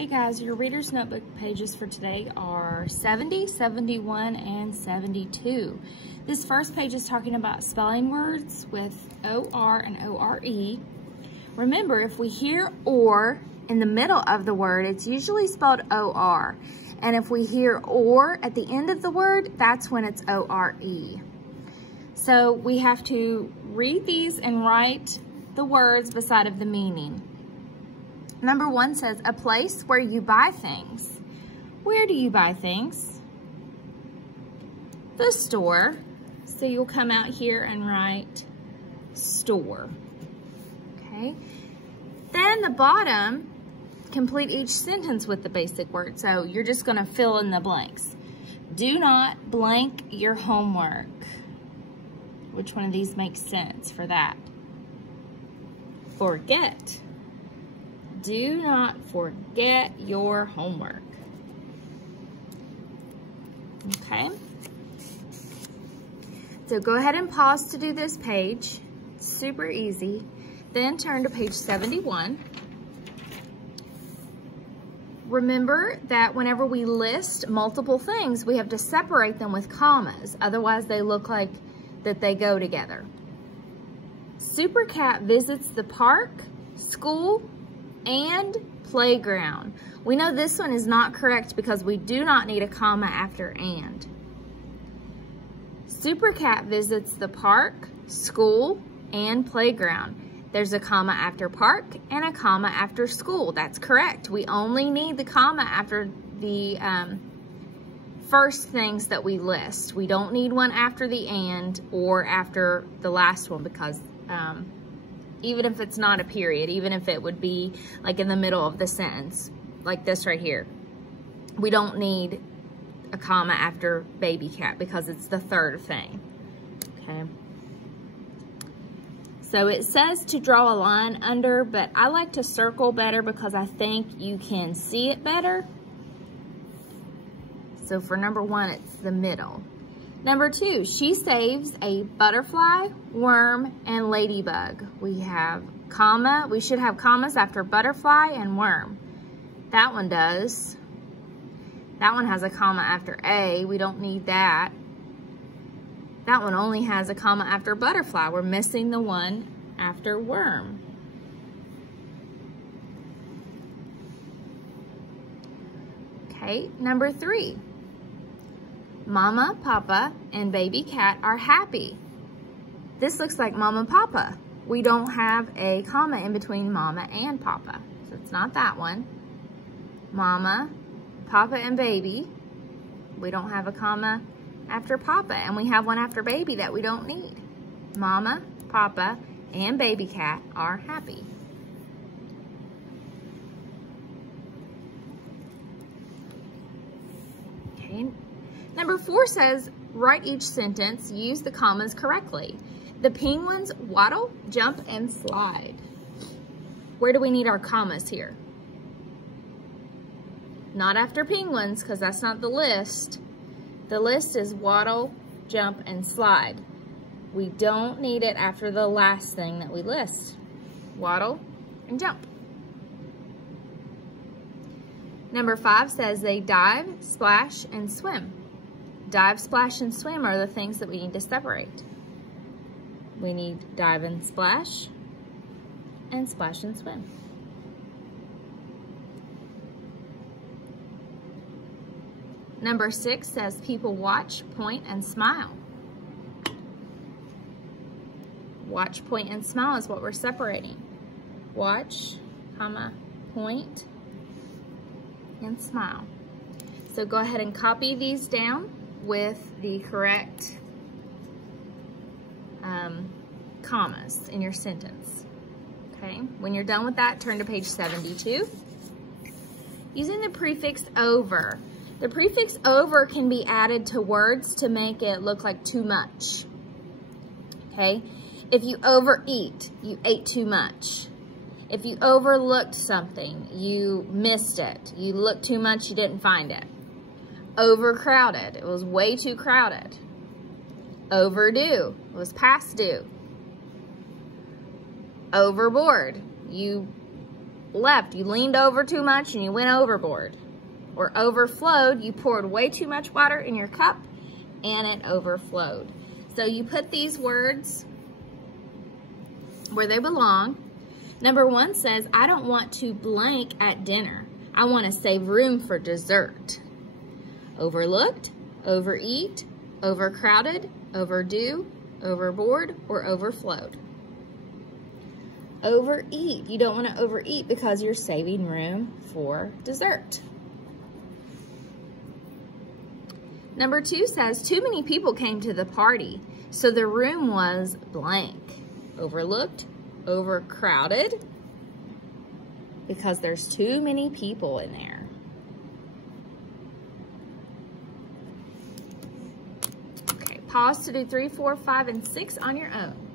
Hey guys, your Reader's Notebook pages for today are 70, 71, and 72. This first page is talking about spelling words with O-R and O-R-E. Remember, if we hear or in the middle of the word, it's usually spelled O-R. And if we hear or at the end of the word, that's when it's O-R-E. So we have to read these and write the words beside of the meaning. Number 1 says, a place where you buy things. Where do you buy things? The store. So you'll come out here and write store. Okay. Then the bottom, complete each sentence with the basic word. So you're just going to fill in the blanks. Do not blank your homework. Which one of these makes sense for that? Forget. Do not forget your homework. Okay. So go ahead and pause to do this page. It's super easy. Then turn to page 71. Remember that whenever we list multiple things, we have to separate them with commas. Otherwise, they look like that they go together. Super Cat visits the park, school, and playground. We know this one is not correct because we do not need a comma after and. Super Cat visits the park, school, and playground. There's a comma after park and a comma after school. That's correct. We only need the comma after the first things that we list. We don't need one after the and or after the last one because even if it's not a period, even if it would be like in the middle of the sentence, like this right here, we don't need a comma after baby cat because it's the third thing, okay? So it says to draw a line under, but I like to circle better because I think you can see it better. So for number 1, it's the middle. Number 2, she saves a butterfly, worm, and ladybug. We have comma. We should have commas after butterfly and worm. That one does. That one has a comma after A. We don't need that. That one only has a comma after butterfly. We're missing the one after worm. Okay, number 3. Mama, Papa, and baby cat are happy. This looks like Mama, Papa. We don't have a comma in between Mama and Papa. So it's not that one. Mama, Papa, and baby. We don't have a comma after Papa. And we have one after baby that we don't need. Mama, Papa, and baby cat are happy. Okay. Number 4 says, write each sentence, use the commas correctly. The penguins waddle, jump, and slide. Where do we need our commas here? Not after penguins, because that's not the list. The list is waddle, jump, and slide. We don't need it after the last thing that we list. Waddle and jump. Number 5 says they dive, splash, and swim. Dive, splash, and swim are the things that we need to separate. We need dive and splash and swim. Number 6 says people watch, point, and smile. Watch, point, and smile is what we're separating. Watch, comma, point, and smile. So go ahead and copy these down with the correct commas in your sentence. Okay, when you're done with that, turn to page 72. Using the prefix over. The prefix over can be added to words to make it look like too much. Okay, if you overeat, you ate too much. If you overlooked something, you missed it. You looked too much, you didn't find it. Overcrowded, it was way too crowded. Overdue, it was past due. Overboard, you Left, you leaned over too much and you went overboard. Or overflowed, you poured way too much water in your cup and it overflowed. So you put these words where they belong. Number 1 says, I don't want to blank at dinner. I want to save room for dessert. Overlooked, overeat, overcrowded, overdue, overboard, or overflowed. Overeat. You don't want to overeat because you're saving room for dessert. Number 2 says, too many people came to the party, so the room was blank. Overlooked, overcrowded, because there's too many people in there. Okay, pause to do 3, 4, 5, and 6 on your own.